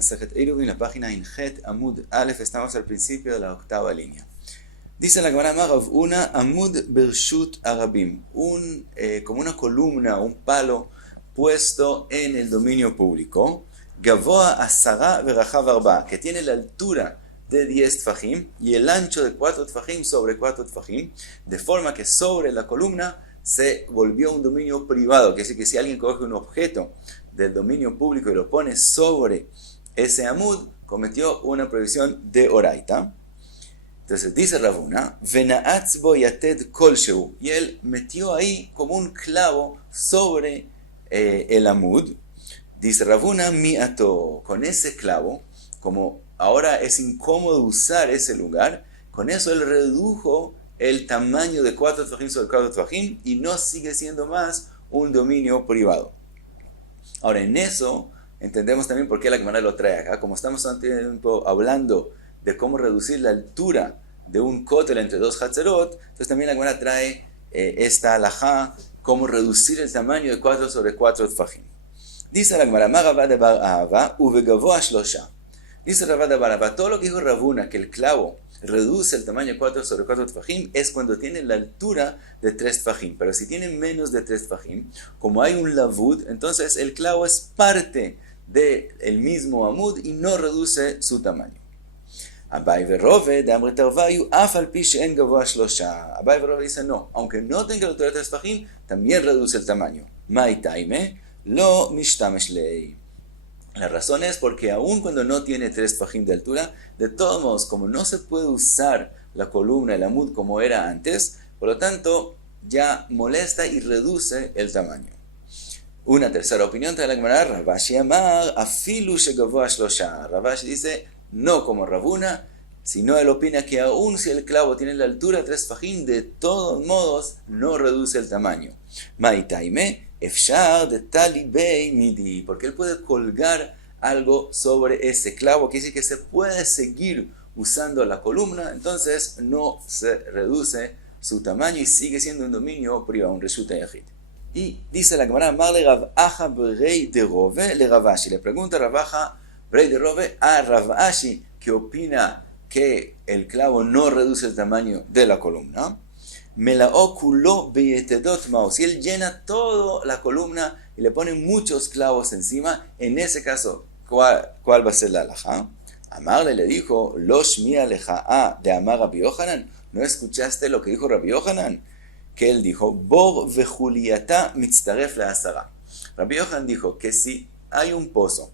Masejet Eruvin, la página Inhet Amud Aleph, estamos al principio de la octava línea. Dice la Gemara Rav Una, Amud Bershut Arabim, como una columna, un palo puesto en el dominio público, Gavoa Asara Verachav Arba, que tiene la altura de 10 tfajim y el ancho de 4 tfajim sobre 4 tfajim, de forma que sobre la columna se volvió un dominio privado, que es decir, que si alguien coge un objeto del dominio público y lo pone sobre ese amud, cometió una prohibición de oraita. Entonces dice Ravuna, Vena'atzbo yated kolshehu, y él metió ahí como un clavo sobre el amud. Dice Ravuna, miato, con ese clavo, como ahora es incómodo usar ese lugar, con eso él redujo el tamaño de 4 tfajim sobre 4 tfajim y no sigue siendo más un dominio privado. Ahora, en eso entendemos también por qué la Gemara lo trae acá. Como estamos hablando de cómo reducir la altura de un kotel entre dos hatzerot, entonces también la Gemara trae esta halajá, cómo reducir el tamaño de 4 sobre 4 tfajim. Dice la Gemara, Marava de Bar Ahava, uvegavoa shlosha. Dice Rava de Bar Ahava, todo lo que dijo Ravuna, que el clavo reduce el tamaño de 4 sobre 4 tfajim, es cuando tiene la altura de 3 tfajim. Pero si tiene menos de 3 tfajim, como hay un lavud, entonces el clavo es parte del mismo amud y no reduce su tamaño. Abai verove de Amrit Arvayu, afal pi she'en gavoa shlosha. Abai verove dice no, aunque no tenga la altura de 3 tfajim, también reduce el tamaño. Mai taime, lo mishtamesh lei. La razón es porque aun cuando no tiene 3 tfajim de altura, de todos modos, como no se puede usar la columna, el amud como era antes, por lo tanto ya molesta y reduce el tamaño. Una tercera opinión trae la Gemara, Ravashi amar, afilu shegavoa shlosha. Ravashi dice, no como Ravuna, sino él opina que aun si el clavo tiene la altura de 3 tfajim, de todos modos no reduce el tamaño. Maitaime, Efshar de talibei midi, porque él puede colgar algo sobre ese clavo, que dice que se puede seguir usando la columna, entonces no se reduce su tamaño y sigue siendo un dominio privado, un reshut hayachid. Y dice la Gemara, Marle Rav Acha Brei de Rove le Ravashi, le pregunta Rav Acha Brei de Rove a Ravashi, que opina que el clavo no reduce el tamaño de la columna. Melao kulo beyetedot mao. Si él llena toda la columna y le pone muchos clavos encima, en ese caso, ¿cuál va a ser la halajá? Amarle le dijo, lo shmi'a leja'a de amar Rabbi Yohanan. ¿No escuchaste lo que dijo Rabbi Yohanan? Que él dijo, bor vejuliata mitztaref le'asara. Rabbi Yohanan dijo que si hay un pozo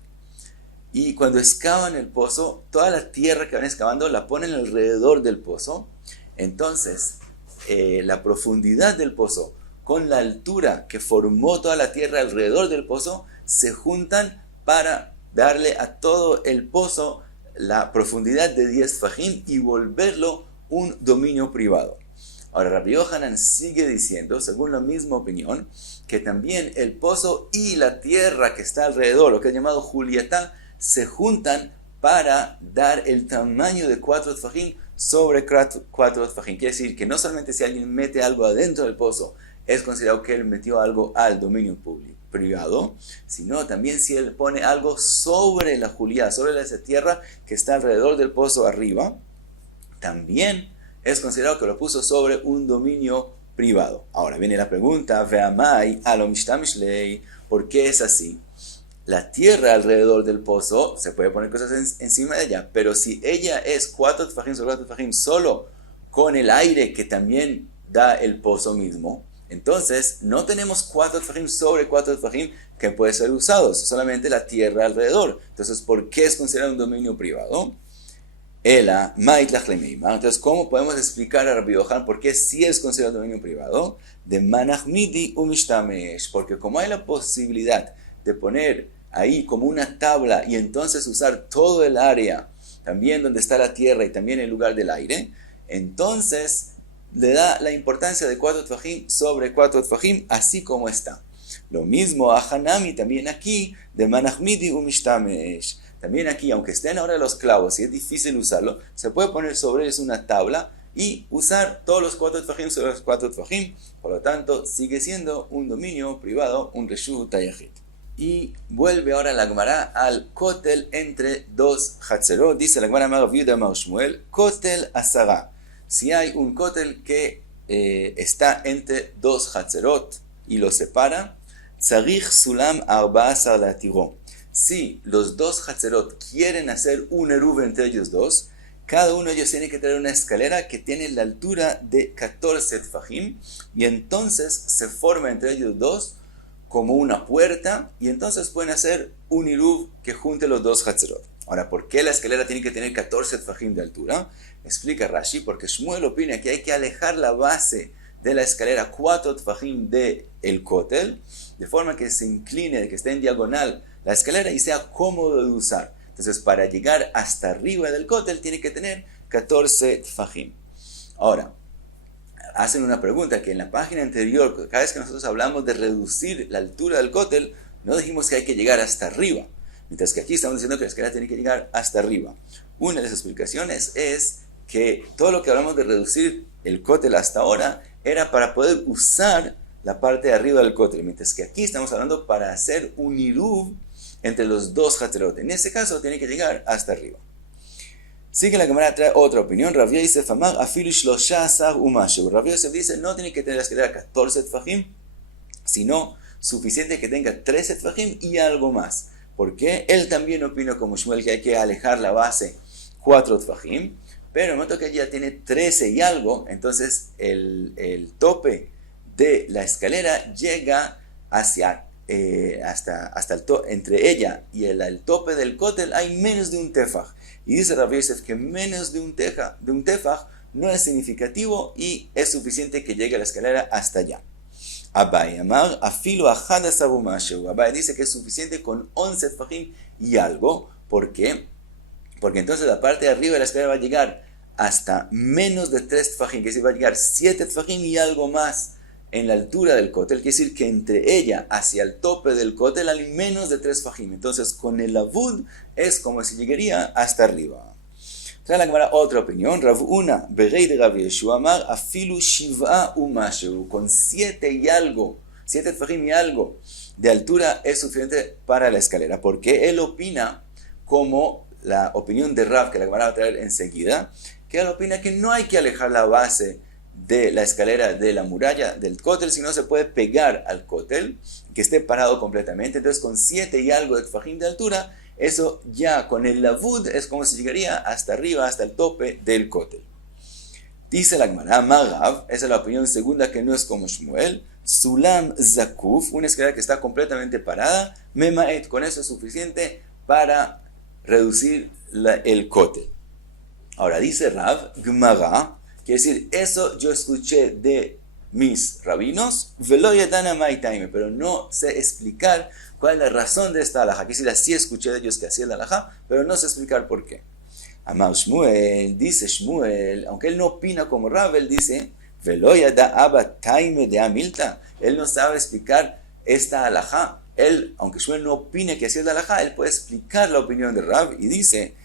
y cuando excavan el pozo, toda la tierra que van excavando la ponen alrededor del pozo, entonces la profundidad del pozo con la altura que formó toda la tierra alrededor del pozo se juntan para darle a todo el pozo la profundidad de 10 tfajim y volverlo un dominio privado. Ahora Rabbi Yohanan sigue diciendo, según la misma opinión, que también el pozo y la tierra que está alrededor, lo que es llamado Juliatá, se juntan para dar el tamaño de 4 tfajim sobre 4 tfajim. Quiere decir que no solamente si alguien mete algo adentro del pozo es considerado que él metió algo al dominio público, privado, sino también si él pone algo sobre la juliá, sobre esa tierra que está alrededor del pozo arriba, también es considerado que lo puso sobre un dominio privado. Ahora viene la pregunta, ve'amai alo mishtamish lei, ¿por qué es así? La tierra alrededor del pozo, se puede poner cosas encima de ella, pero si ella es 4 tfajim sobre 4 tfajim solo con el aire que también da el pozo mismo, entonces no tenemos 4 tfajim sobre 4 tfajim que puede ser usados, solamente la tierra alrededor. Entonces, ¿por qué es considerado un dominio privado? Ela, maitlach lemeimar. Entonces, ¿cómo podemos explicar a Rabbi Yohanan por qué sí es considerado dominio privado? De manach midi umishtamesh, porque como hay la posibilidad de poner ahí como una tabla y entonces usar todo el área, también donde está la tierra y también el lugar del aire, entonces le da la importancia de 4 tfajim sobre 4 tfajim, así como está. Lo mismo a Hanami, también aquí, de manachmidi umishtamesh. También aquí, aunque estén ahora los clavos y es difícil usarlo, se puede poner sobre ellos una tabla y usar todos los 4 tfajim sobre los 4 tfajim. Por lo tanto, sigue siendo un dominio privado, un reshut hayachid. Y vuelve ahora la Gemara al Kotel entre dos Hatzerot. Dice la Gemara Mar Viuda Mar Shmuel, Kotel Asara. Si hay un Kotel que está entre dos Hatzerot y lo separa, Tzarich Sulam Arba Asar Latiro. Si los dos Hatzerot quieren hacer un eruv entre ellos dos, cada uno de ellos tiene que traer una escalera que tiene la altura de 14 tfajim, y entonces se forma entre ellos dos como una puerta, y entonces pueden hacer un eruv que junte los dos Hatzerot. Ahora, ¿por qué la escalera tiene que tener 14 tfajim de altura? Explica Rashi, porque Shmuel opina que hay que alejar la base de la escalera 4 tfajim del Kotel, de forma que se incline, que esté en diagonal la escalera y sea cómodo de usar. Entonces, para llegar hasta arriba del Kotel tiene que tener 14 tfajim. Ahora, hacen una pregunta que en la página anterior, cada vez que nosotros hablamos de reducir la altura del Kotel, no dijimos que hay que llegar hasta arriba, mientras que aquí estamos diciendo que la escalera tiene que llegar hasta arriba. Una de las explicaciones es que todo lo que hablamos de reducir el Kotel hasta ahora era para poder usar la parte de arriba del Kotel, mientras que aquí estamos hablando para hacer un iruv entre los dos Hatzerot. En ese caso tiene que llegar hasta arriba. Sigue la Gemara, trae otra opinión. Rav Yosef amar afilu shloshasar umashu. Rav Yosef dice, no tiene que tener la escalera 14 tfajim, sino suficiente que tenga 13 tfajim y algo más. Porque él también opina como Shmuel que hay que alejar la base 4 tfajim, pero en el momento que ya tiene 13 y algo, entonces el tope de la escalera llega hacia entre ella y el tope del Kotel hay menos de un tefaj. Y dice Rav Yosef que menos de un tefaj no es significativo y es suficiente que llegue la escalera hasta allá. Abai amar afilu achadasar umashu. Abai dice que es suficiente con 11 tefajim y algo. ¿Por qué? Porque entonces la parte de arriba de la escalera va a llegar hasta menos de 3 tefajim, que es decir, va a llegar 7 tefajim y algo más en la altura del Kotel, quiere decir que entre ella hacia el tope del Kotel hay menos de 3 fajim. Entonces con el avud es como si llegaría hasta arriba. Trae la Gemara otra opinión. Rav Una berei de Rav Yeshua amar afilu shiv'a umashu. Con 7 y algo, 7 fajim y algo de altura es suficiente para la escalera, porque él opina como la opinión de Rav, que la Gemara va a traer enseguida, que él opina que no hay que alejar la base de la escalera de la muralla del Kotel, sino se puede pegar al Kotel, que esté parado completamente. Entonces con 7 y algo de tfajim de altura, eso ya con el lavud es como si llegaría hasta arriba, hasta el tope del Kotel. Dice la Gemara, Magav, esa es la opinión segunda que no es como Shmuel, Sulam Zakuf, una escalera que está completamente parada, Memaet, con eso es suficiente para reducir el Kotel. Ahora dice Rav, Gmara, quiere decir, eso yo escuché de mis rabinos, pero no sé explicar cuál es la razón de esta halajá. Quiere decir, así escuché de ellos que hacía la halajá, pero no sé explicar por qué. Amar Shmuel, dice Shmuel, aunque él no opina como Rav, él dice, él no sabe explicar esta halajá. Él, aunque Shmuel no opine que hacía la halajá, él puede explicar la opinión de Rav y dice,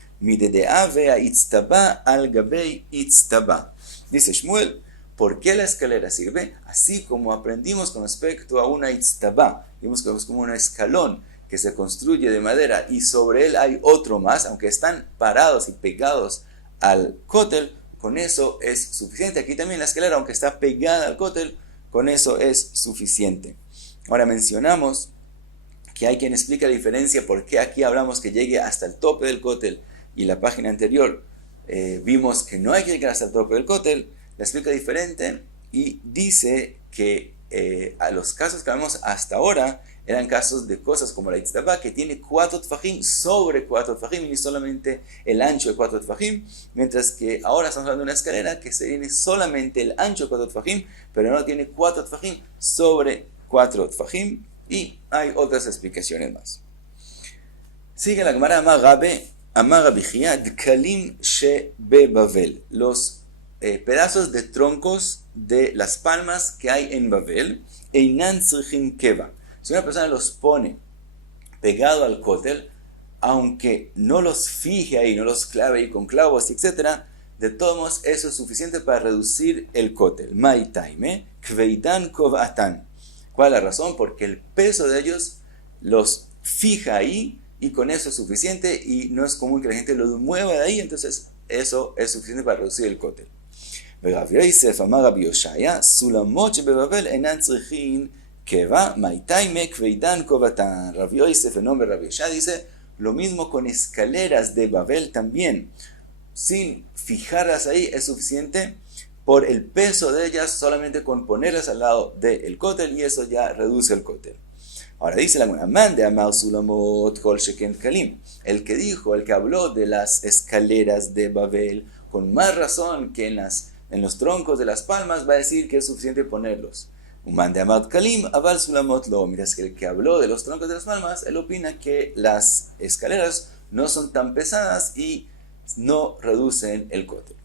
dice Shmuel, ¿por qué la escalera sirve? Así como aprendimos con respecto a una itztabá, vimos que es como un escalón que se construye de madera y sobre él hay otro más, aunque están parados y pegados al Kotel, con eso es suficiente. Aquí también la escalera, aunque está pegada al Kotel, con eso es suficiente. Ahora mencionamos que hay quien explica la diferencia, por qué aquí hablamos que llegue hasta el tope del Kotel y la página anterior vimos que no hay que llegar hasta el tope del Kotel. La explica diferente y dice que a los casos que vemos hasta ahora eran casos de cosas como la itztabá, que tiene 4 tfajim sobre 4 tfajim y solamente el ancho de 4 tfajim, mientras que ahora estamos hablando de una escalera que se tiene solamente el ancho de 4 tfajim, pero no tiene 4 tfajim sobre 4 tfajim, y hay otras explicaciones más. Sigue la Gemara Amar Abijía Dkalim Shebe Babel, los pedazos de troncos de las palmas que hay en Babel, Einan Tzrichim Keva. Si una persona los pone pegado al Kotel, aunque no los fije ahí, no los clave ahí con clavos, etc., de todos modos eso es suficiente para reducir el Kotel. Mai taime, kveidan kovatan. ¿Cuál es la razón? Porque el peso de ellos los fija ahí y con eso es suficiente y no es común que la gente los mueva de ahí, entonces eso es suficiente para reducir el cótel. ורב יוסף אמר רבי יושעיה, סולמות שבבבל אינן צריכין קבע, מאיתי כבדן כובעתן. Rabbi Yosef, el nombre de Rabbi Yoshaya, dice, lo mismo con escaleras de Babel también. Sin fijarlas ahí es suficiente por el peso de ellas, solamente con ponerlas al lado del cótel y eso ya reduce el cótel. Ahora dice la Amán de Amar Sulamot Kol Sheken Kalim. El que dijo, el que habló de las escaleras de Babel, con más razón que en los troncos de las palmas, va a decir que es suficiente ponerlos. Amán de Amar Kalim, Aval Sulamot Lo. Miras que el que habló de los troncos de las palmas, él opina que las escaleras no son tan pesadas y no reducen el cótel.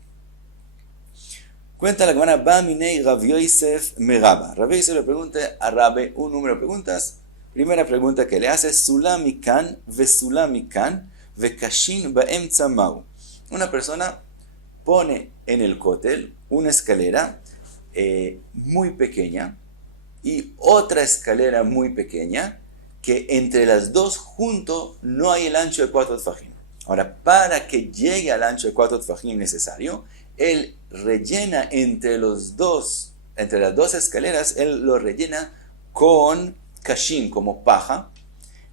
Cuenta la Gemara, Ba Minei Rav Yosef Meraba. Rav Yosef le pregunta a Rabbe un número de preguntas. Primera pregunta que le hace, Sulamikan Vesulamikan Vekashin Baemtza Mau. Una persona pone en el cótel una escalera muy pequeña y otra escalera muy pequeña que entre las dos juntos no hay el ancho de 4 tfajim. Ahora, para que llegue al ancho de 4 tfajim necesario, él rellena entre las dos escaleras, él lo rellena con kashin, como paja,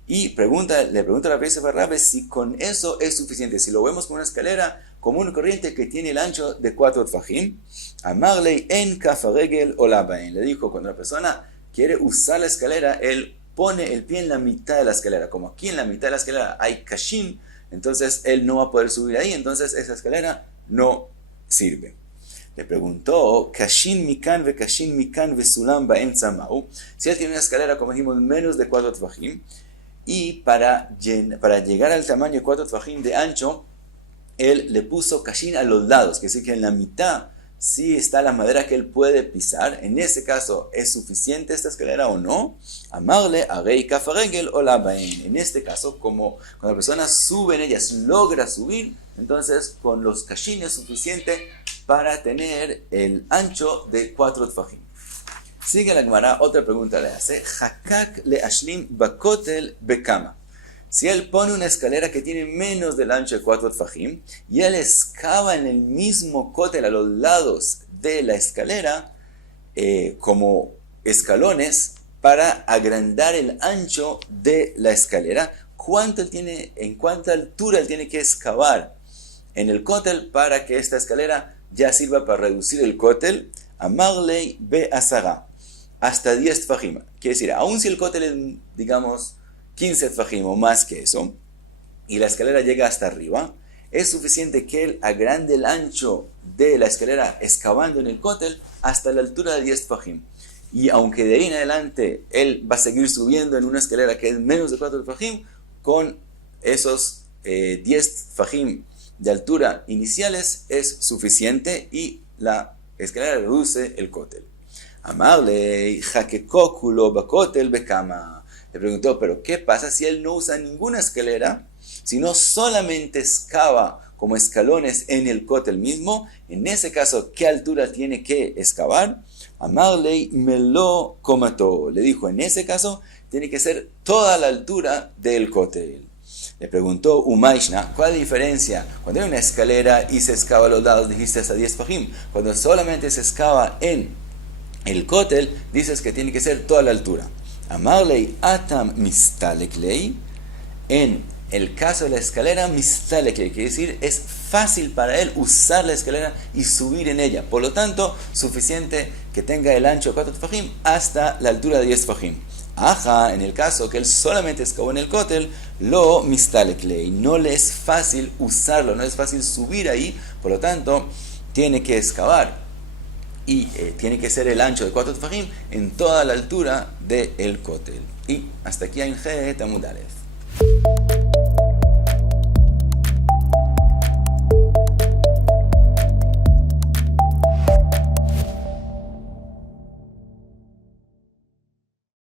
y le pregunta a la pieza Barrabe si con eso es suficiente. Si lo vemos como una escalera común y corriente que tiene el ancho de 4 tfajim, amarlei en kafaregel olabaen. Le dijo, cuando la persona quiere usar la escalera, él pone el pie en la mitad de la escalera. Como aquí en la mitad de la escalera hay kashin, entonces él no va a poder subir ahí, entonces esa escalera no sirve. Le preguntó, Kashin mikan ve kashin mikan ve sulam baemtza mau. Si él tiene una escalera, como dijimos, menos de 4 tfajim, y para llegar al tamaño de 4 tfajim de ancho, él le puso kashin a los lados, que decir que en la mitad sí está la madera que él puede pisar. En ese caso, ¿es suficiente esta escalera o no? Amarle arei kafaregel o la baen. En este caso, como cuando la persona sube en ellas, logra subir, entonces con los kashin es suficiente para tener el ancho de 4 tfajim. Sigue la Gemara, otra pregunta le hace, Hakak le ashlim bakotel bekama. Si él pone una escalera que tiene menos del ancho de 4 tfajim y él excava en el mismo cótel a los lados de la escalera como escalones para agrandar el ancho de la escalera, ¿en cuánta altura él tiene que excavar en el cótel para que esta escalera ya sirva para reducir el cótel? Amarlei be asara, hasta 10 tfajim. Quiere decir, aun si el cótel es, digamos, 15 tfajim o más que eso, y la escalera llega hasta arriba, es suficiente que él agrande el ancho de la escalera excavando en el cótel hasta la altura de 10 tfajim. Y aunque de ahí en adelante él va a seguir subiendo en una escalera que es menos de 4 tfajim, con esos 10 tfajim de altura iniciales es suficiente y la escalera reduce el cótel. Amarle jakekóculo bakotel bekama. Le preguntó, pero ¿qué pasa si él no usa ninguna escalera, sino solamente excava como escalones en el cótel mismo? En ese caso, ¿qué altura tiene que excavar? Amarle melo komato. Le dijo, en ese caso, tiene que ser toda la altura del cótel. Le preguntó Umaishna, ¿cuál es la diferencia? Cuando hay una escalera y se excava a los lados, dijiste hasta 10 fajim. Cuando solamente se excava en el cótel, dices que tiene que ser toda la altura. Amarlei atam mistaleklei. En el caso de la escalera, mistaleklei, quiere decir, es fácil para él usar la escalera y subir en ella. Por lo tanto, suficiente que tenga el ancho de 4 tfajim hasta la altura de 10 fajim. Aja, en el caso que él solamente excavó en el cótel, lo mistaleklei, no le es fácil usarlo, no es fácil subir ahí, por lo tanto, tiene que excavar y tiene que ser el ancho de 4 tfajim en toda la altura del cótel. Y hasta aquí hay un Amud Aleph.